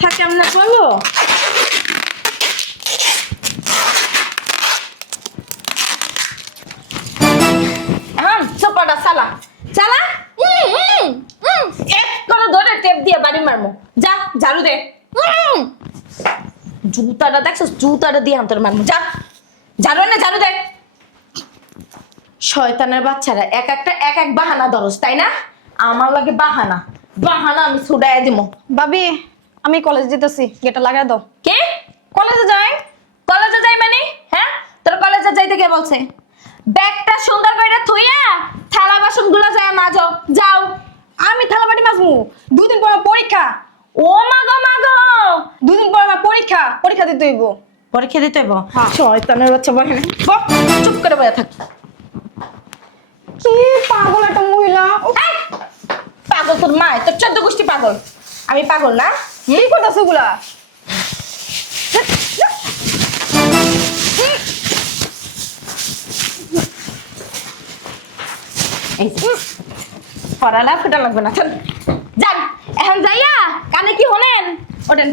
কেমনে বলো এখন চোপাটা চালা চালা এক করে ধরে টেপ দিয়ে বাড়ি মারমো যা ঝাড়ু দে জুতাটা দেখছো জুতাটা দিয়ে তোর মারমো যা ঝাড়ু না ঝাড়ু দে শয়তানের বাচ্চারা এক এক বাহানা ধরস তাই না আমার লাগে বাহানা বাহানা আমি ছুড়াইয়া দিমো ভাবি আমি কলেজ যেতেছি গেটটা লাগাই দাও কে কলেজে যাই মানে হ্যাঁ তোর কলেজে যাইতে কে বলছে ব্যাগটা সুন্দর করে থুইয়া থালা বাসন গুলো যায় মাজো যাও আমি থালাবাটি মাজমু দুদিন পর আমার পরীক্ষা ও মাগো দুদিন পর আমার পরীক্ষা দিতে হইব পরীক্ষা দিতে হইব হ্যাঁ। শয়তানের বাচ্চা বহে চুপ করে বসে থাক কি পাগল একটা মহিলা এই, পাগল তোর মা তোর 14 গোষ্ঠী পাগল আমি পাগল না কি করতেছে ওগুলা এই যে, পড়ালা ফুটা লাগবে না চল যান এখন যাইয়া কানে কি হলেন ওঠেন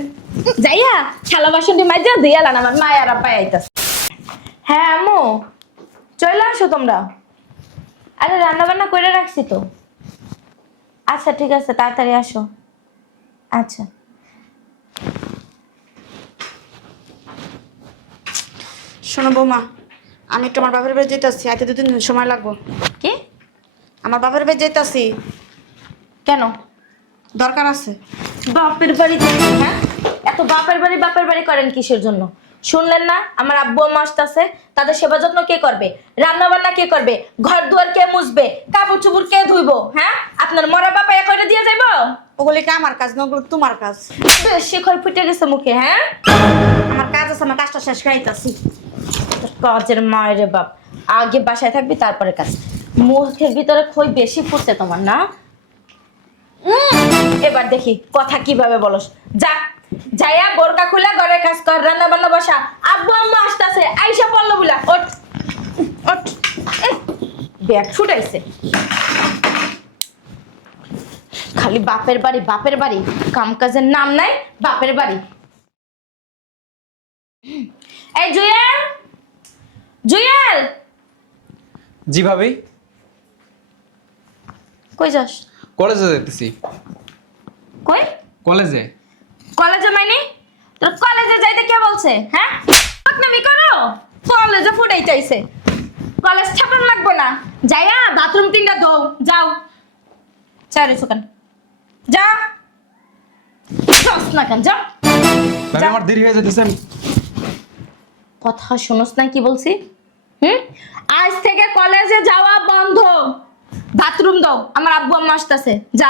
যাইয়া থালা বাসনটি মাইজা দিয়া লান আমার মা আর আব্বা আইতাছে হ্যাঁ আম্মু চলে আসো তোমরা আরে রান্না বান্না করে রাখছি তো আচ্ছা ঠিক আছে তাড়াতাড়ি আসো আচ্ছা শোনো বৌমা আমি একটু আমার বাপের বাড়ি যেতেছি আইতে 2-3 দিন সময় লাগবে কি আমার বাপের বাড়ি যেতেছি কেন দরকার আছে বাপের বাড়ি হ্যাঁ এত বাপের বাড়ি করেন কিসের জন্য শুনলেন না আমার আব্বু আম্মা আসতেছে তাদের সেবা যত্ন কে করবে রান্না বান্না কে করবে ঘর দুয়ার কে মুছবে কাপড় চোপড় কে ধুইবো হ্যাঁ আপনার মরা বাবা এ করে দিয়ে যাইবো ওগুলি কি আমার কাজ না ওগুলো তোমার কাজ বেশি খই ফুটে গেছে মুখে হ্যাঁ আমার কাজ আছে আমার কাজটা শেষ করাইতাছি তোর কাজের মায়ের বাপ আগে বাসায় থাকবি তারপরে কাজ মুখের ভিতরে খই বেশি ফুটছে তোমার না এবার দেখি কথা কিভাবে বলস যা যাইয়া বোরকা খুলে ঘরে কাজ কর রান্না বান্না বসা আব্বু আম্মু আসতেছে আইসা পড়লো বুলা ওঠ ওঠ ব্যাগ ছুটাইছে খালি বাপের বাড়ি কাম কাজের নাম নাই বাপের বাড়ি এই জুয়েল জি ভাবি কই যাস কলেজে যেতেছি কই কলেজে কলেজে মানে তোর কলেজে যাইতে কে বলছে হ্যাঁ বদনামি করো কলেজে ফুটাই চাইছে কলেজ ছাপান লাগবে না যাইয়া বাথরুম তিনটা দাও যাও চারে সুকান যা না কেন যা ভাবি আমার দেরি হয়ে যেতেছে কথা শুনোস না কি বলছি আজ থেকে কলেজে যাওয়া বন্ধ বাথরুম দাও আমার আব্বু আম্মা আসতেছে যা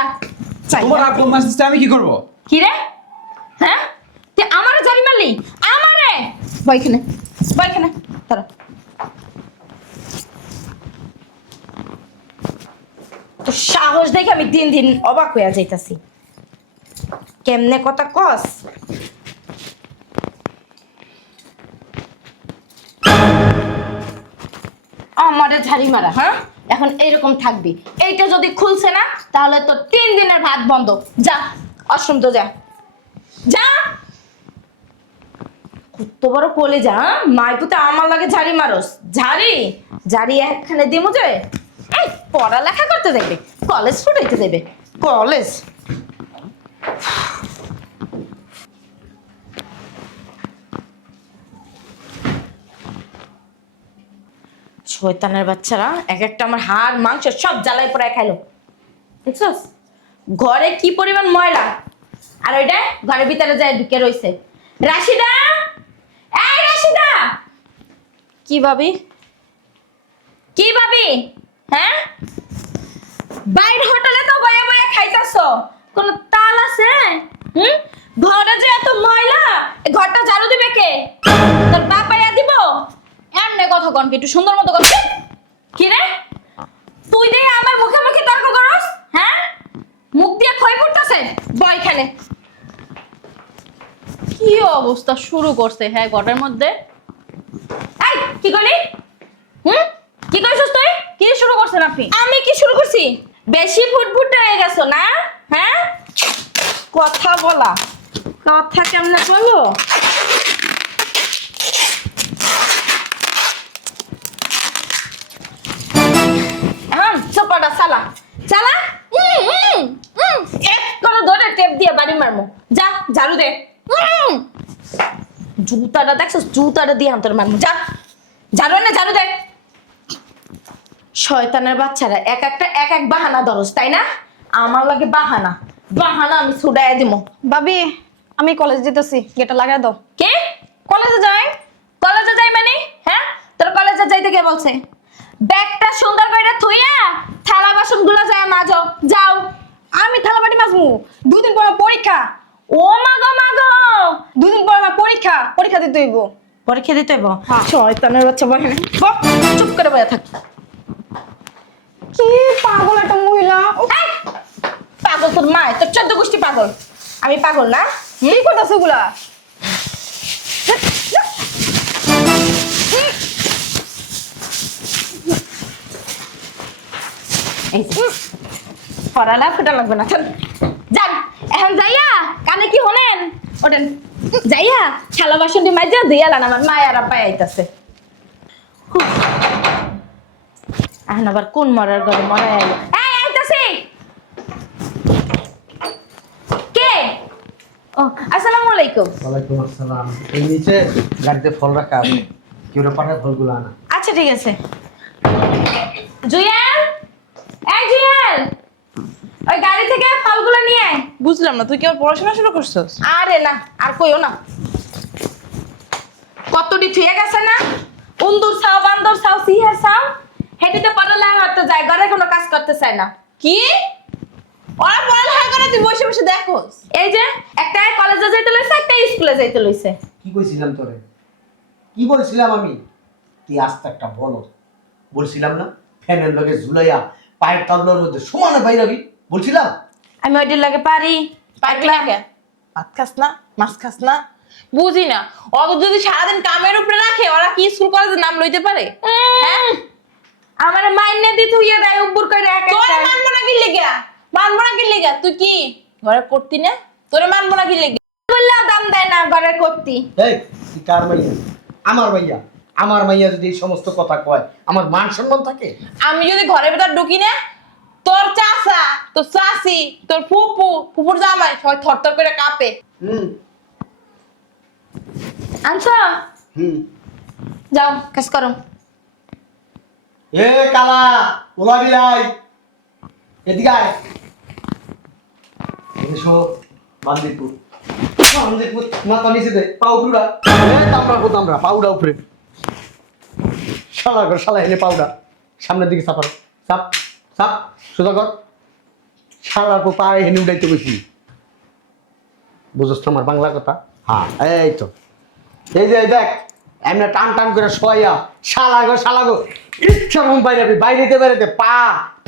তোমার আব্বু আম্মা আসছে আমি কি করব কি রে হ্যাঁ তুই আমারে জানি মারলি আমারে বইখানে তারা তো সাহস দেখে আমি দিন দিন অবাক হয়ে যাইতাছি কেমনে কথা কস আমারে ঝাড়ি মারা হ্যাঁ এখন এইরকম থাকবি এইটা যদি খুলছে না তাহলে তো 3 দিনের ভাত বন্ধ যা অসম তো যা যা কত বড় কোলে যা মাইপুতে আমার লাগে ঝাড়ি মারস ঝাড়ি একখানে দিমু যে এই পড়ালেখা করতে যাইবে কলেজ ফুটাইতে যাইবে কলেজ শয়তানের বাচ্চারা এক একটা আমার হাড় মাংস সব জ্বালাই পড়ায় খাইলো দেখছস ঘরে কি পরিমাণ ময়লা আর ওইটা ঘরের ভিতরে যায় ঢুকে রইছে রাশিদা এই রাশিদা কি ভাবি হ্যাঁ বাইরে হোটেলে তো বয়ে বয়ে খাইতাছো কোন তাল আছে ঘরে যে এত ময়লা এই ঘরটা ঝাড়ু দিবে কে তোর বাপ আইয়া দিব এমনে কথা কন কি একটু সুন্দর মতো কর কি রে তুই দিয়ে আমার মুখে মুখে তর্ক করস হ্যাঁ মুখ দিয়ে খই পড়তাছে বয়খানে কি অবস্থা শুরু করছে হ্যাঁ ঘরের মধ্যে এই কি করলি কি কইছস তুই কি শুরু করছেন আপনি আমি কি শুরু করছি বেশি ফুটফুটে হয়ে গেছো না হ্যাঁ কথা বলা কথা কেমনে বলো? এখন সোপাটা চালা চালা। এক করে ধরে টেপ দিয়ে বাড়ি মারমো। যা ঝাড়ু দে। জুতাটা দেখছো, জুতাটা দিয়ে তোর মারমো। যা ঝাড়ু এনে ঝাড়ু দে। শয়তানের বাচ্চারা এক এক বাহানা ধরস, তাই না? আমার লাগে বাহানা বাহানা আমি ছুড়াই দিব। ভাবি আমি কলেজ যেতেছি, গেটটা লাগাই দাও। কে কলেজে যাই? কলেজে যাই মানে? হ্যাঁ, তোর কলেজে যাইতে কে বলছে? ব্যাগটা সুন্দর করে থুইয়া থালা বাসন গুলো যায় মাজো। যাও। আমি থালা বাটি মাজমু, 2 দিন পর আমার পরীক্ষা। ও মাগো মাগো, 2 দিন পর আমার পরীক্ষা দিতে হইব। পরীক্ষা দিতে হইব? হ্যাঁ। শয়তানের বাচ্চা বহে চুপ করে বসে থাক। কি পাগল একটা মহিলা। এই, পাগল তোর মা, তোর 14 গোষ্ঠী পাগল। আমি পাগল না? কি করতেছে এগুলা? এই যে, পড়ালা ফোটা লাগবে না। চল যান এখন যাইয়া কানে কি হলেন ওঠেন, যাইয়া থালা বাসনটি মাইজা দিয়া লান, আমার মায়ের আব্বাই আইতাছে। এখন আবার কোন মরার ঘরে মরা আইলো? এই আইতাছি। কে? ও আসসালামু আলাইকুম। ওয়ালাইকুম আসসালাম। এই নিচে গাড়িতে ফল রাখা আছে, কেউ পাঠায় ফলগুলো আনা। আচ্ছা ঠিক আছে। জুয়েল, এই জুয়েল, ওই গাড়ি থেকে ফলগুলো নিয়ে আয়। বুঝলাম না, তুই কি আর পড়াশোনা শুরু করছস? আরে না, আর কইও না। কতটি থুয়ে গেছে না? উন্দুর ছাও, বান্দর ছাও, সিংহের ছাও, হেঁটিতে পড়ালেখা করতে যায়, ঘরে কোনো কাজ করতে চায় না। কি ওরা পড়ালেখা করে তুই বসে বসে দেখোস? এই যে একটা কলেজে যাইতে লইছে, একটা স্কুলে যাইতে লইছে। কি কইছিলাম তোরে? কি বলছিলাম আমি? তুই আস্তে একটা বলো। বলছিলাম না ফ্যানের লগে ঝুলাইয়া পায়ের তাবলার মধ্যে সমানে বাইরাবি? বলছিলাম। আমি ওইটির লাগে পারি। পারবি না কে? ভাত খাস না, মাছ খাস না? বুঝি না, ওরা যদি সারাদিন কামের উপরে রাখে, ওরা কি স্কুল কলেজের নাম লইতে পারে? হ্যাঁ, আমার মাইনে দি থুইয়ে দেয় উব্বুর করে এক তোরে একটা। মানবো না কি লেগা? মানবো না কি লেগা? তুই কি ঘরে করতি না? তোরে মানবো না কি লেগা? বললেও দাম দেয় না ঘরে করতি। এই তুই কার মাইয়া? আমার মাইয়া। আমার মাইয়া যদি এই সমস্ত কথা কয়, আমার মান সম্মান থাকে? আমি যদি ঘরের ভিতর ঢুকি না, তোর চাচা, তোর চাচি, তোর ফুপুর জামাই সবাই থরথর করে কাঁপে। হুম আনছো? হুম। যাও কাজ করো। এ কালা ওলা বিলাই, এদিকে আয়। এসো। বান্দিপুর মাথা নিচে দে, পাউডুরা আমরা পাউডা উপরে। শালা কর, শালা এনে পাউডা সামনের দিকে চাপার, চাপ চাপ সোজা কর। শালার পর পায়ে হেনে উঠাইতে বসি। বুঝছ তো আমার বাংলা কথা? হ্যাঁ এই তো, এই যে এই দেখ এমনি টান টান করে শোয়া শালা গো ইচ্ছা রকম বাইরেতে পা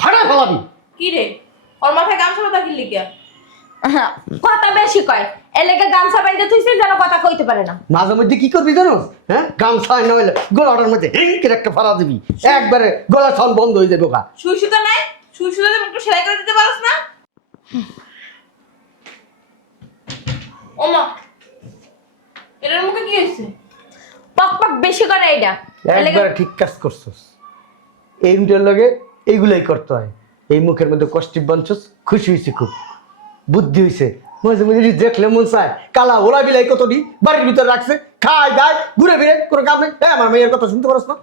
ফাটা ফেলাবি। কি রে, ওর মাথায় গামছা বাঁধা কি লিগা? হ্যাঁ, কথা বেশি কয়, এলাকা গামছা বাইন্দে থুইছে যেন কথা কইতে পারে না। মাঝে মধ্যে কি করবি জানো? হ্যাঁ, গামছা নইলে গলাটার মধ্যে হেঁকে একটা ফাড়া দিবি, একবারে গলা ছন বন্ধ হয়ে যাবে। ওকা সুই সুতা নাই? সুই সুতা দিয়ে একটু সেলাই করে দিতে পারছ না? ওমা, এটার মুখে কি হয়েছে? পক পক বেশি করে এইটা। একবারে ঠিক কাজ করছস। এই মিটার লগে এইগুলাই করতে হয়। এই মুখের মধ্যে কষ্টি বাঞ্ছস, খুশি হয়েছে, খুব বুদ্ধি হয়েছে। মাঝে মাঝে দেখলে মন চায় কালা ওলা বিলাই কতটি বাড়ির ভিতরে রাখছে, খায় দায় ঘুরে ফিরে কোনো কাম নেই। আমার মেয়ের কথা শুনতে পারস না?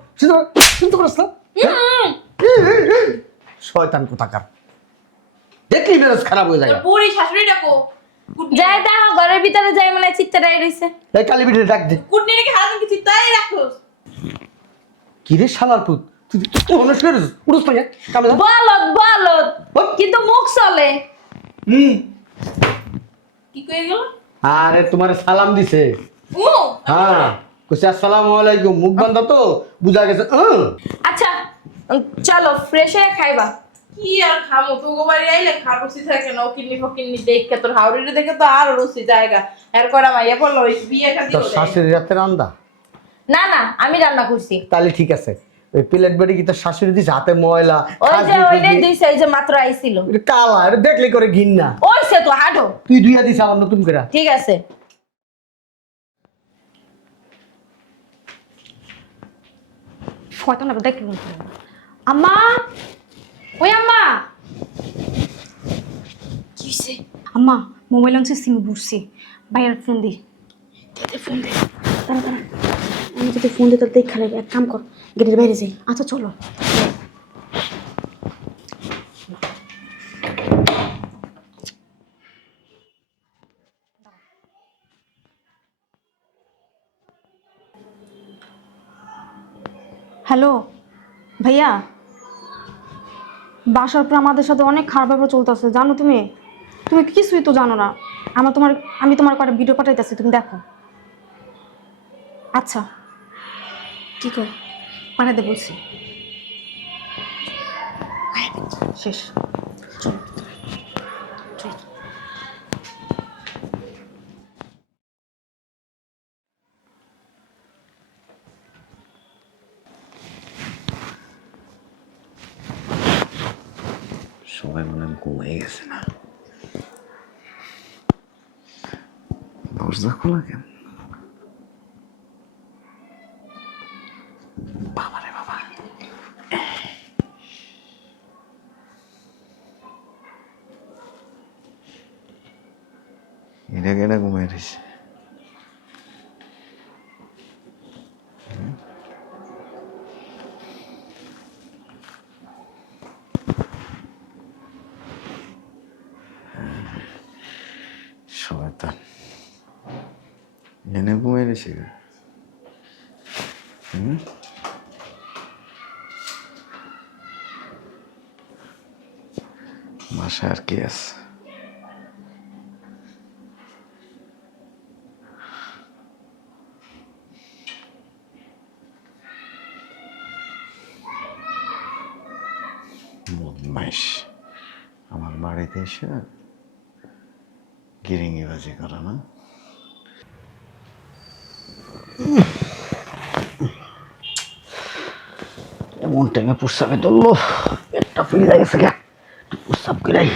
শুনতে পারস না? শয়তান কোথাকার, দেখলি মেজাজ খারাপ হয়ে যায়। তোর বুড়ি শাশুড়ি ডাকো। যাই দেখো ঘরের ভিতরে যাই মানে চিত্তাটাই রইছে। এই কালী বিটির ডাক দে। কুটনি রেখে হারাদিন কি চিত্তাই রাখোস? কি রে শালার পুত, তুই অনুষ করে উড়ুস না কামে যা। বলত বলত কিন্তু মুখ চলে। কি কই গেল? আরে তোমার সালাম দিছে। ও হ্যাঁ, কইছে আসসালামু আলাইকুম, মুখ বন্ধ তো বুঝা গেছে। আচ্ছা চলো ফ্রেশ হয়ে খাইবা। কি আর খামো, তোগো বাড়ি আইলে খার রুচি থাকে না। ও কিন্নি ফকিন্নি দেখে তোর হাউরিরে দেখে তো আর রুচি জায়গা। এর করা মাইয়া পড়লো ওই বিয়ে খাদি তোর শাশুড়ি রাতে রান্দা? না না আমি রান্না করছি। তাহলে ঠিক আছে। ওই প্লেট বাড়ি কি তোর শাশুড়ি দিছে? হাতে ময়লা ওই যে খাসি ওইটাই খুঁজি। দিছে, এই যে মাত্র আইছিল। এটা কালা, এটা দেখলে করে ঘিন্না। ওই সে তো হাঁটো। তুই ধুইয়া দিছ আবার নতুন করে। ঠিক আছে শয়তান না দেখ আম্মা ওই আম্মা কি হইছে? আম্মা মোবাইল আনছে সিম বুঝছি বাইরের ফোন দি ফোন দে। দাঁড়া দাঁড়া আমি যদি ফোন দিতে দেখা লাগবে এক কাম কর গেটের বাইরে যাই আচ্ছা চলো হ্যালো ভাইয়া বাসার পর আমাদের সাথে অনেক খারাপ ব্যাপার চলতেছে জানো তুমি তুমি কিছুই তো জানো না আমি তোমার কটা ভিডিও পাঠাইতেছি তুমি দেখো আচ্ছা কি কর? পাঠাতে বলছি শেষ সবাই মনে হয় ঘুমিয়ে গেছে না দরজা খোলা কেন বাবা রে বাবা এটা কেটা ঘুমাই রয়েছে শয়তান এনে ঘুমাই রয়েছে বাসায় আর কি আছে বদমাইশ আমার বাড়িতে এসে গিরিঙ্গিবাজি করা না এমন টাইমে প্রস্রাবে ধরলো পেটটা ফুলে গেছে গা প্রস্রাব করাই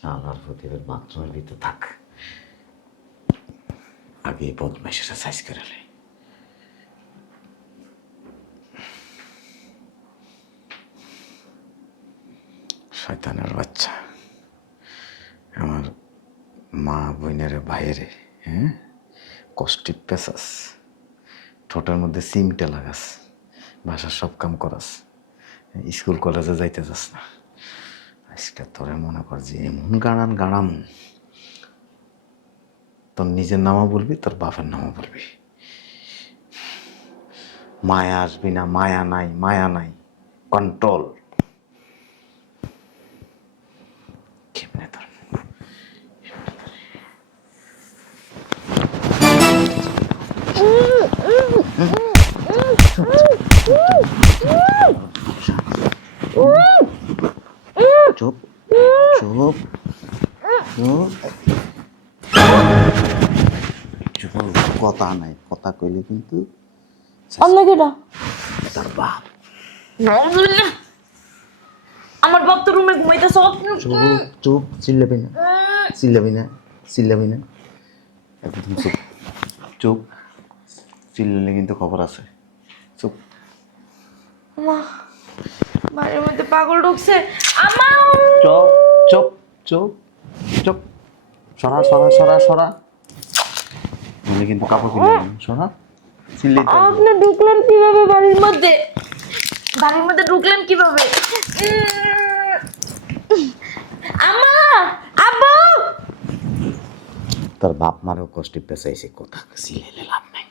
শালার প্রতিবার বাথরুমের ভিতর থাক আগে বদমাইশেরা সাইজ করে লে শয়তানের বাচ্চা আমার মা বোনের ভাইয়েরে হ্যাঁ কষ্টিপ পেঁচাস ঠোঁটের মধ্যে সিমটা লাগাস বাসার সব কাম করাস স্কুল কলেজে যাইতে যাস না আজকে তোরে মনে কর যে এমন গাড়াম তোর নিজের নামও বলবি তোর বাপের নামও বলবি মায়া আসবি না মায়া নাই কন্ট্রোল কেমনে তোর চুপ চুপ চুপ কথা নাই কথা কইলে কিন্তু অন্য কেটা? তার বাপ নাউজুবিল্লাহ। আমার বাপ তো রুমে ঘুমাইতেছ। চুপ চুপ চিল্লাবি না একদম চুপ চুপ চিল্লালে কিন্তু খবর আছে চুপ মা বাড়ির মধ্যে পাগল ঢুকছে আমা। চুপ চুপ চুপ চুপ সরা সরা সরা সরা তুমি কিন্তু কাপড় কিনে সরা চিল্লাই আপনি ঢুকলেন কিভাবে বাড়ির মধ্যে? বাড়ির মধ্যে ঢুকলেন কিভাবে? আমা আব্বু তোর বাপ মারও কষ্ট পেঁচাইছে কথা চিল্লাইলে লাভ নাই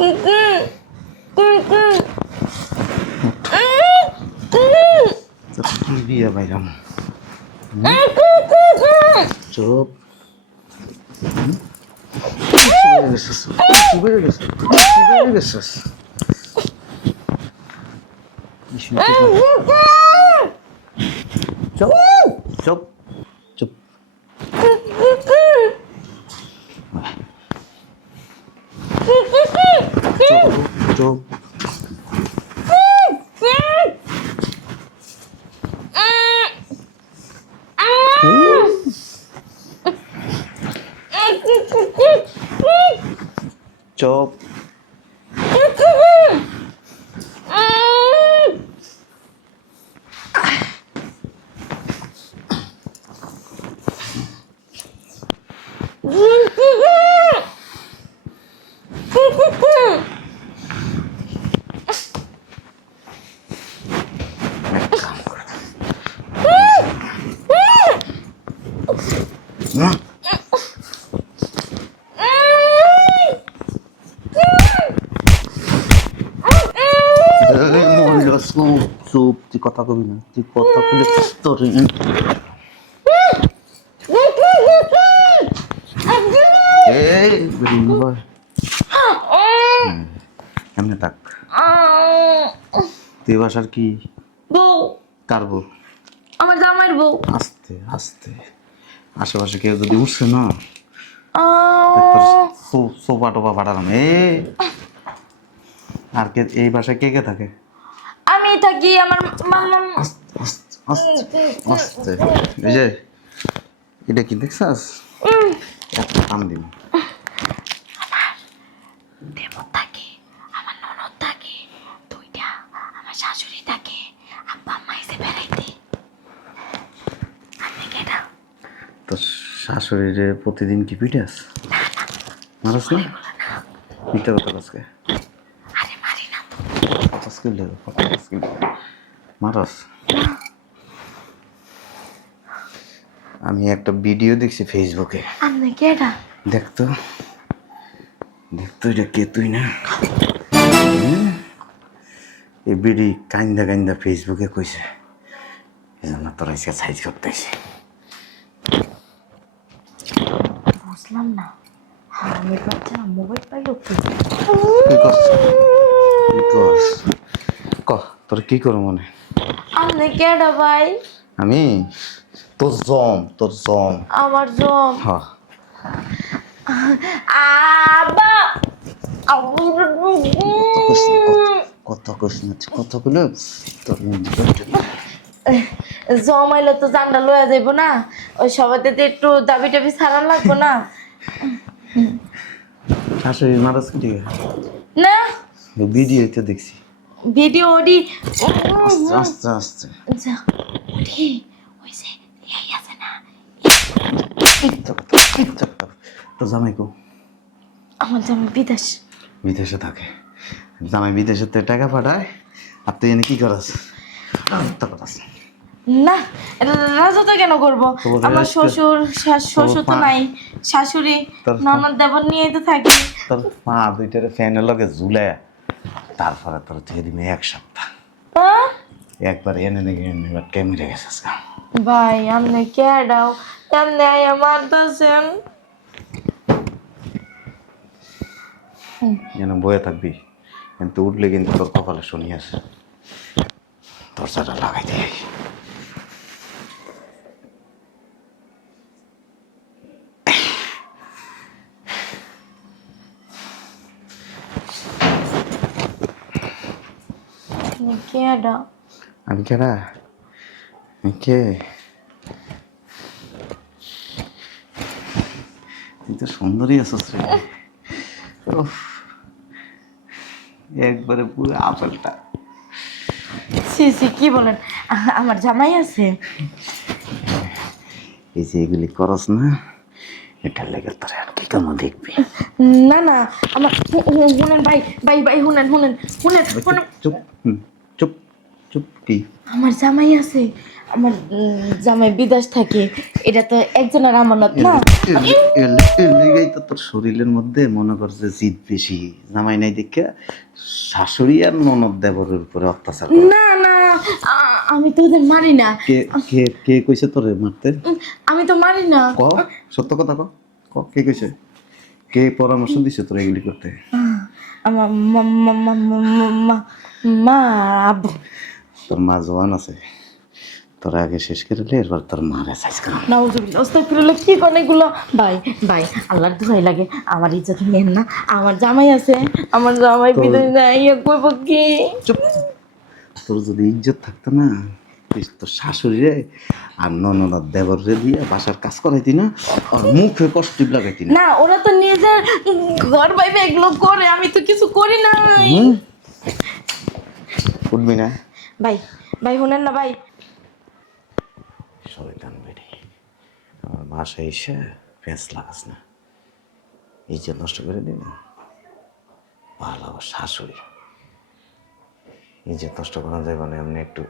কি বিয়ে বাইরাম চুপ চুপ চুপ চুপ চুপ চুপ চুপ চুপ তুই কথা কবি না তুই কথা বলে তোর এমনি থাক তুই বাসার কি বউ, কার বউ? আমার জামাইয়ের বউ। আস্তে আস্তে আশেপাশে কেউ যদি উঠছে না আহ, সোফা টোপা ফাটালাম আর কে এই বাসায় কে কে থাকে? আমি থাকি, আমার মামা। আস্তে আস্তে আস্তে এই যে এটা কি দেখছাস একটা টান দিন দেবর থাকে, আমার ননদ থাকে, দুইটা আমার শাশুড়ি থাকে, আব্বা আম্মা এসে বেড়াইতে। আপনি কেডা? তো শাশুড়িরে প্রতিদিন কি পিটাস মারাস না? পিঠা কথা আজকে আরে মারি না তো। মারাস? আমি একটা ভিডিও দেখছি ফেসবুকে। আপনি কেডা? দেখতো দেখতো এটা কে তুই না? এই বিড়ি কাইন্দা কাইন্দা ফেসবুকে কইছে এই জন্য তোরা এসে সাইজ করতেছি। বুঝলাম না, আমি বাচ্চা মোবাইল পাইলো কি? কি করছ? কি করছ? ক তোর কি করো মনে? আপনি কেডা ভাই? আমি তোর জম আমার জম। হ্যাঁ আব্বা কথা কইস না কথা কইলে তোর জমাইলে তো জানটা লয়া যাইব না, ওই সবাইতে একটু দাবি টাবি ছাড়ান লাগবো না। শাশুড়ি মারাস কি না ভিডিও তো দেখছি। ভিডিও ওডি আস্তে আস্তে আস্তে ওডি ওই যে এই আছে না, তো জামাই কো? আমার জামাই বিদেশ। বিদেশে থাকে। জামাই বিদেশে টাকা পাঠায় আর তুই এনে কি করাস? রাজত্ব করাস। না রাজত্ব কেন করবো? তোর আমার রাজত্ব- শ্বশুর শ্বশুর তো নাই, শাশুড়ি তোর- ননদ দেবর নিয়ে তো থাকি। তোর পা দুইটারে ফ্যানের লগে ঝুলে তারপরে তোর থেকে দিবি এক সপ্তাহ হ্যাঁ? একবার এনে নাকি ক্যামেরা গেছিস ভাই আপনি কেডাও কেমনে আইয়া মারতেছেন? যেন বয়ে থাকবি কিন্তু উঠলে কিন্তু তোর কপালে শনি আছে দরজাটা লাগাই দিয়ে আপনি কেডা? আমি কেডা? আমি কে? তুই তো সুন্দরী আছিস রে। উফ, একবারে পুরো আপেলটা। সি সি কি বলেন, আমার জামাই আছে। এই যে এগুলি করস না এটার লেগে তোর আর কি কেমন দেখবি? না না আমার শুনেন ভাই ভাই ভাই শুনেন শুনেন শুনেন শুনেন চুপ চুপ চুপ কি? আমার জামাই আছে, আমার জামাই বিদেশ থাকে, এটা তো একজনের আমানত না। এলিগেই তো তোর শরীরের মধ্যে মনে করছে জিদ বেশি, জামাই নাই দেখে শাশুড়ি আর ননদ দেবরের উপরে অত্যাচার করে। না না, আমি তো ওদের মারি না। কে কে কে কইছে তোরে মারতে? আমি তো মারি না। ক সত্য কথা ক, ক কে কইছে? কে পরামর্শ দিছে তোর এগুলি করতে? আমার মা আব্বু। তোর মা জওয়ান আছে, তোর আগে শেষ করে লে, এরপর তোর মারে সাইজ কর। নাউজুবিল্লাহ, আস্তাগফিরুল্লাহ, কি কোন এগুলো? ভাই ভাই, আল্লাহর দোহাই লাগে, আমার ইজ্জত নেন না। আমার জামাই আছে, আমার জামাই বিদেশ যায়, ইয়া কইব কি? চুপ। তোর যদি ইজ্জত থাকতো না, তুই তোর শাশুড়িরে আর ননদ দেবরে দিয়ে বাসার কাজ করাইতি না, আর মুখে কষ্ট লাগাইতি না। না, ওরা তো নিজের ঘর বাইবে এগুলো করে, আমি তো কিছু করি না। উঠবি না? ভাই ভাই, শুনেন না ভাই। শয়তান বেরি, আমার বাসায় এসে পেঁচ লাগাস না, ইজ্জত নষ্ট করে দিবি না। ভালো আবার শাশুড়ি, ইজ্জত নষ্ট করা যাবে না, এমনি একটু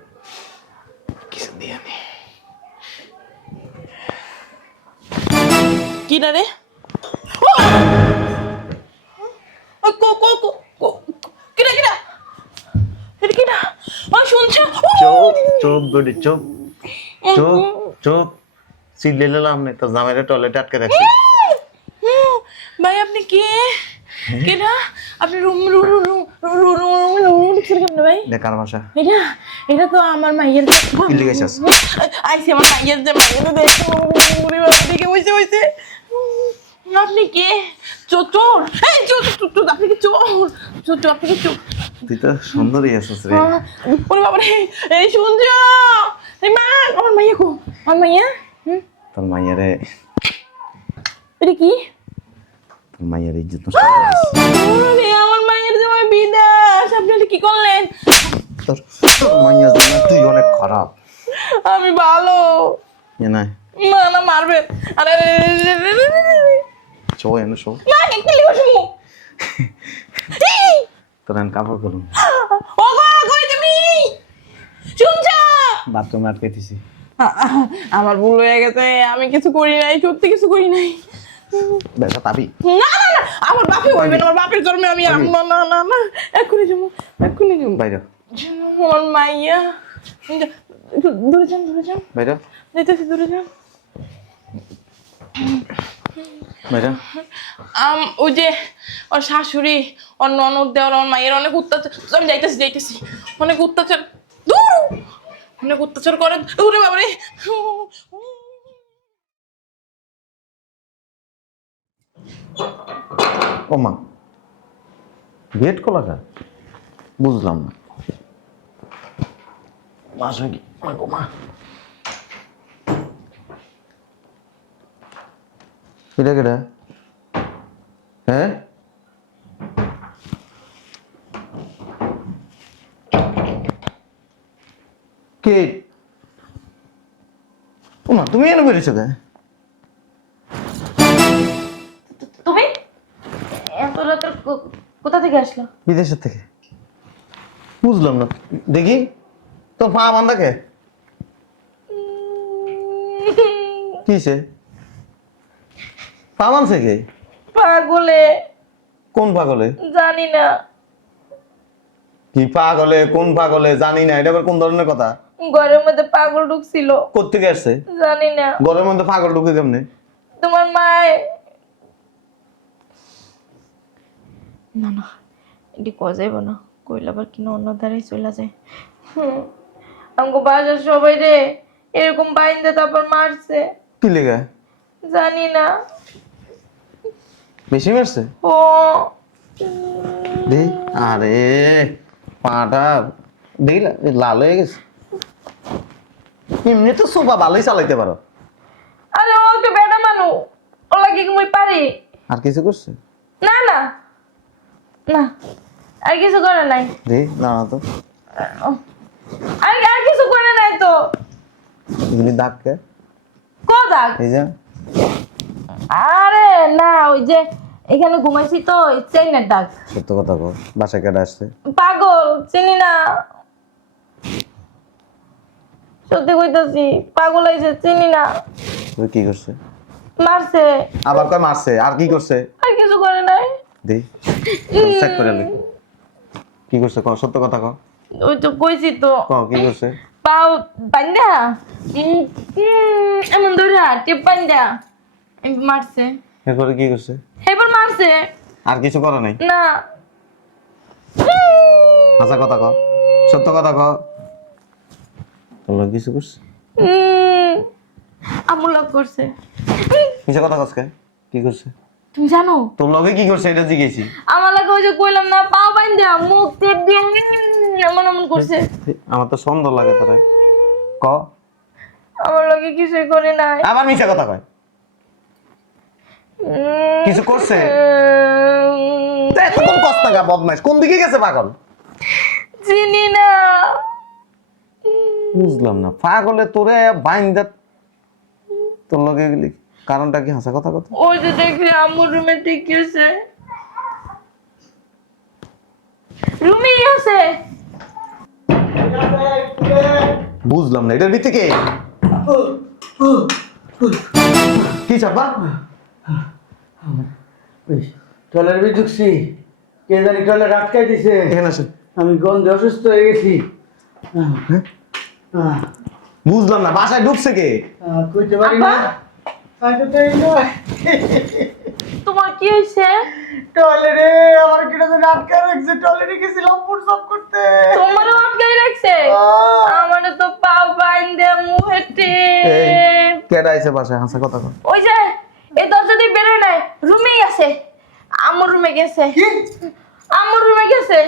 কিছু দিয়ে নি। কি না রে? কিনা কিনা এটা কিনা? শুনছো? চুপ চুপ বেরি, চুপ চুপ চুপ। চিল্লে নিলাম না, তোর জামাইরে টয়লেটে আটকে রাখছি। ভাই আপনি কে? কিনা? আপনি room room room room room ঢুকছেন কেন ভাই? দেখার বাসা এটা এটা তো আমার মাইয়ের। কি লিখেছিস? আইসি আমার মাইয়ের, যে মাইয়ের দেখে বসে বসে। আপনি কে? চোর চোর, এই চোর চোর চোর, আপনি কি চোর? চোর চোর, আপনি কি চোর? তুই তো সুন্দরই আছিস রে। ওরে বাবা রে, এই শুনছো? এই মা, আমার মাইয়া কো? আমার মাইয়া? তোর মাইয়ারে, এটা কি? তোর মাইয়ারে ইজ্জত নষ্ট করে দিস। আরে আমার মাইয়ের জামাই বিদেশ, আপনি এটা কি করলেন? তোর তোর মাইয়া জানা তুই অনেক খারাপ। আমি ভালো এ নাই না, না মারবেন। আরে চো এনে শো, না, একটু লিখো শুমু। তোর আমি কাপড় করুন, ও গো, কই তুমি? শুনছো? বাথরুমে আটকে দিছি। আমার ভুল হয়ে গেছে, আমি কিছু করি নাই, সত্যি কিছু করি নাই। বেটা পাবি? না না না, আমার বাপে হইবে না, আমার বাপের জন্মে আমি না না না না, এক্ষুনি যাবো, এক্ষুনি যাবো। বাইরে আমার মাইয়া, একটু দূরে যান, দূরে যান, বাইরে যেতেছি, দূরে যান। বাইরে। ওই যে ওর শাশুড়ি, ওর ননদ দেওয়ার, আমার মায়ের অনেক অত্যাচার। আমি যাইতেছি যাইতেছি, অনেক অত্যাচার, দূর অনেক অত্যাচার করে। দূরে বাবারে। ও মা, গেট খোলা কেন? বুঝলাম না। মাস কি মা? কেটা কেটা? হ্যাঁ, কে? ও মা, তুমি এনে বেরিয়েছো কে? তুমি এত রাতে কোথা থেকে আসলো? বিদেশের থেকে। বুঝলাম না, দেখি তোর পা বান্ধাকে কিসে পা বানছে কে? পাগলে, কোন পাগলে? জানি না। কি পাগলে? কোন পাগলে? জানি না, এটা আবার কোন ধরনের কথা? ঘরের মধ্যে পাগল ঢুকছিল, কোত্থেকে আসছে? জানি না। ঘরের মধ্যে পাগল ঢুকে কেমনে? তোমার মায়, না না, এটি কয়া যাইব না, কইলে আবার কিনা অন্য ধারে চলে যায়। আমাকে বাজার সবাই রে এরকম বাইন্দে তারপর মারছে, কি লেগে? জানি না। বেশি মারছে? ও দেই, আরে পাটা দেই লাল হয়ে গেছে। এমনি তো সোফা ভালোই চালাইতে পারো। আরে ও তো বেটা মানু, ও লাগে কি মুই পারি? আর কিছু করছে? না না না, আর কিছু করে নাই। দেই দাঁড়া তো, আর আর কিছু করে নাই তো। এগুলি দাগ কে? কোদাক? এই যে আরে না, ওই যে এখানে ঘুমাইছি তো, চেইনের দাগ। সত্য কথা কর, বাসায় কেটে আসছে? পাগল, চিনি না। সত্যি কইতাছি পাগল হইছে চিনি না তুই কি করছে? মারছে আবার কয় মারছে, আর কি করছে? আর কিছু করে নাই দে চেক করে লে। কি করছে ক, সত্য কথা ক। ওই তো কইছি তো ক কি করছে? পাও বান্দা এমন ধরা টিপ বান্দা মারছে এরপরে কি করছে? এবার মারছে আর কিছু করে নাই? না হাসা কথা ক, সত্য কথা ক। তোর কিছু করছে? আমুলা করছে মিছা কথা কসকে, কি করছে? তুমি জানো তোর লগে কি করছে এটা জিজ্ঞেসি। আমার লাগে ওই যে কইলাম না পাও বান্দা মুখ টিপ দিয়ে এমন এমন করছে আমার তো সুন্দর লাগে তোরে। ক আমার লাগে কিছুই করে নাই আবার মিছা কথা কয়। কিছু করছে? কোন কষ্ট গা বদমাইশ, কোন দিকে গেছে পাগল? চিনি না বুঝলাম না, পাগলে তোরে বাইন্দা তোর লগে গেলি কারণটা কি? হাসা কথা কথা। ওই যে দেখি আম্মুর রুমে ঠিক আছে রুমে আছে বুঝলাম না, এটার ভিতরে কে? কি চাপা? টয়লেট বি ঢুকছি, কে জানি টয়লেট আটকাই দিছে। এখানে আসেন। আমি গন্ধে অসুস্থ হয়ে গেছি। বুঝলাম না, বাসায় ঢুকছে কে? কইতে পারি না। তোমার কি হয়েছে টয়লেটে আমার কিটা জানি আটকাই রাখছে, টয়লেটে গেছিলাম প্রস্রাব করতে। তোমারও আটকাই রাখছে আমার তো পাও বাইন্দে মুহেতে কেডা আইছে বাসায়? হাসা কথা কর। ওই যে এই দরজা দিয়ে বের হয় নাই রুমেই আছে আম্মুর রুমে গেছে আম্মুর রুমে গেছে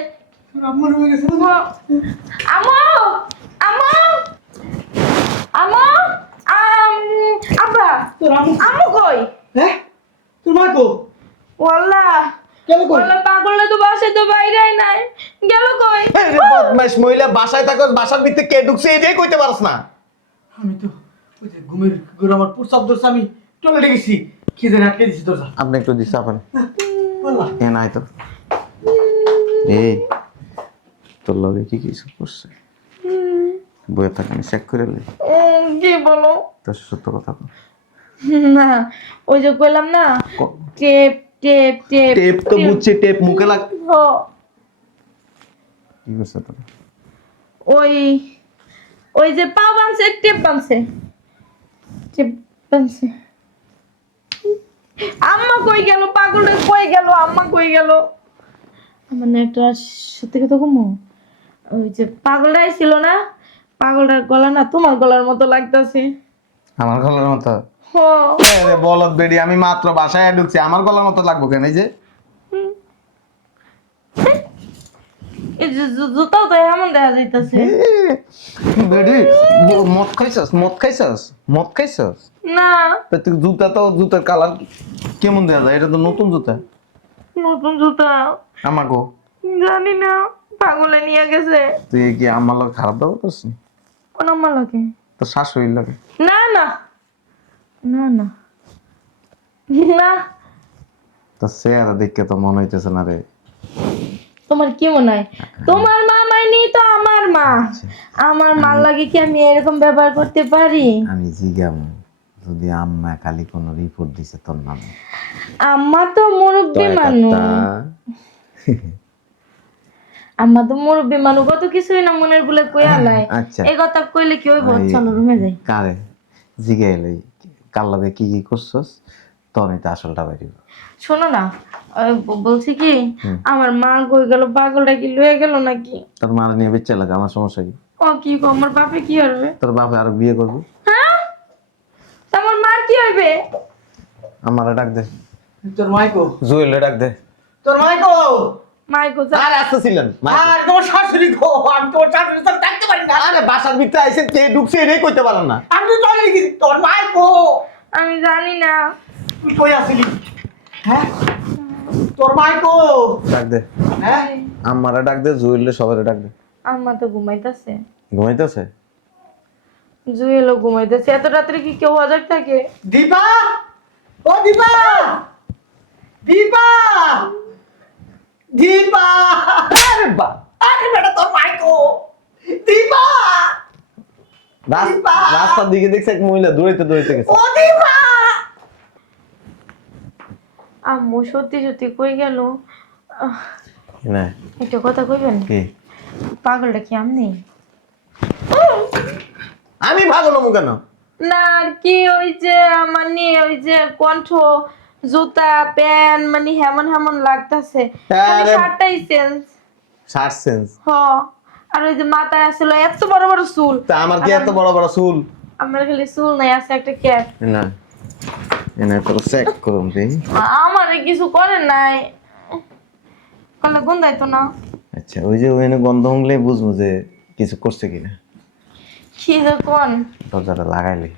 আমার রুমে গেছে। আম্মু আম্মু আম্মু আব্বা তোর আম্মু? আম্মু কই হ্যাঁ, তোর মা কো? ওয়াল্লাহ কেন কই? ওয়াল্লাহ পাগলে তো বাসায় তো বাইরে নাই গেল কই এই রে বদমাইশ মহিলা, বাসায় থাকো, বাসার ভিতরে কে ঢুকছে এটাই কইতে পারছ না? আমি তো ওই যে ঘুমের ঘুরে আমার প্রস্রাব ধরছে, আমি টয়লেটে গেছি, কি জানি আটকে দিছি দরজা। আপনি একটু দিছে আপনি। বললা এ নাই তো। এই তোর লগে কি কিছু করছে? বইয়ে থাকে আমি চেক করে লই। কি বলো তোর সত্য কথা কর। না ওই যে কইলাম না ক- টেপ টেপ টেপ টেপ তো বুঝছি, টেপ মুখে লাগ। হো, কি করছে তোর? ওই ওই যে পা বানছে টেপ বানছে টেপ বানছে আম্মা কই গেল পাগলটা কই গেল আম্মা কই গেল আমার না একটা সত্যি কথা কমো ওই যে পাগলটা ছিল না পাগলটার গলা না তোমার গলার মতো লাগতাছে আমার গলার মতো? হো আরে বলদ বেডি, আমি মাত্র বাসায় ঢুকছি, আমার গলার মতো লাগবো কেন? এই যে এই যে জুতাও তো এমন দেখা যাইতাছে বেডি, মদ খাইছস? মদ খাইছস? মদ খাইছস? না তা তুই জুতা তো, জুতার কালার কেমন দেখা যায়? এটা তো নতুন জুতা। নতুন জুতা আমাগো জানি না পাগলে নিয়ে গেছে তুই কি আমার লোক খারাপ ব্যবহার করছিস? কোন আমার লাগে তোর শাশুড়ির লাগে? না না না না না তোর চেহারা দেখে তো মনে হইতেছে না রে। তোমার কি মনে হয় তোমার মা মাইনি তো আমার মা আমার মা লাগে কি আমি এরকম ব্যবহার করতে পারি আমি জিগাম, যদি আম্মা খালি কোনো রিপোর্ট দিছে তোর নামে? আম্মা তো মুরব্বী মানুষ আম্মা তো মুরব্বী মানুষ কত কিছুই না মনের বলে কইয়া নাই আচ্ছা। এই কথা কইলে কি হইব চলো রুমে যাই কারে জিগাইলে কার লগে কি কি করছস তোর নিতে আসলটা বাইরিব। শোনো না বলছি কি আমার মা কই গেল পাগলটা কি লয়ে গেল নাকি তোর মার নিয়ে বেঁচে লাগে, আমার সমস্যা কি? ও কি গো আমার বাপে কি হবে তোর বাপে আরো বিয়ে করবি? হ্যাঁ তা আমার মার কি হইবে আমারে ডাক দে। তোর মাইকো? জুয়েলে ডাক দে। তোর মাইকো? মাইকো আর আসতেছিলেন? আর তোমার শাশুড়ি গো, আমি তোমার শাশুড়ি তো ডাকতে পারি না। আরে বাসার ভিতরে আইছেন, কে ঢুকছে এটাই কইতে পারেন না? আমি তো টয়লেটে গেছি, তোর মাইকো? আমি জানি না তুই কই আসিলি? হ্যাঁ, তোর মাইকো? ডাক দে। হ্যাঁ, আমারে ডাক দে, জুয়েলে সবারে ডাক দে। আম্মা তো ঘুমাইতেছে ঘুমাইতেছে? জুয়েলও ঘুমাইতেছে এত রাত্রে কি কেউ হাজার থাকে দীপা, ও দীপা, দীপা, দীপা, আরে বা আরে বেটা তোর মাইকো, দীপা, রাস্তার দিকে দেখছে এক মহিলা দৌড়াইতে দৌড়াইতে গেছে। আম্মু সত্যি সত্যি কই গেল? না একটা কথা কইবেন? কি পাগলটা কি আমনি? আমি পাগল হবো কেন? না আর কি, ওই যে মানে ওই যে কণ্ঠ, জুতা, প্যান্ট মানে হেমন হেমন লাগতাছে। আরে- শার্টটাই চেঞ্জ। Shirt sense. হ, আর ওই যে মাথায় আসলে এত বড় বড় চুল। তা আমার কি এত বড় বড় চুল? আমার খালি চুল নাই, আছে একটা ক্যাপ। না এনে তো চেক করুন দিই। আমার কিছু করে নাই, কলে গুন্দাই তো না। আচ্ছা ওই যে ওইনে গন্ধ হলে বুঝবো যে কিছু করছে কিনা। কি যে কোন দরজাটা লাগাইলে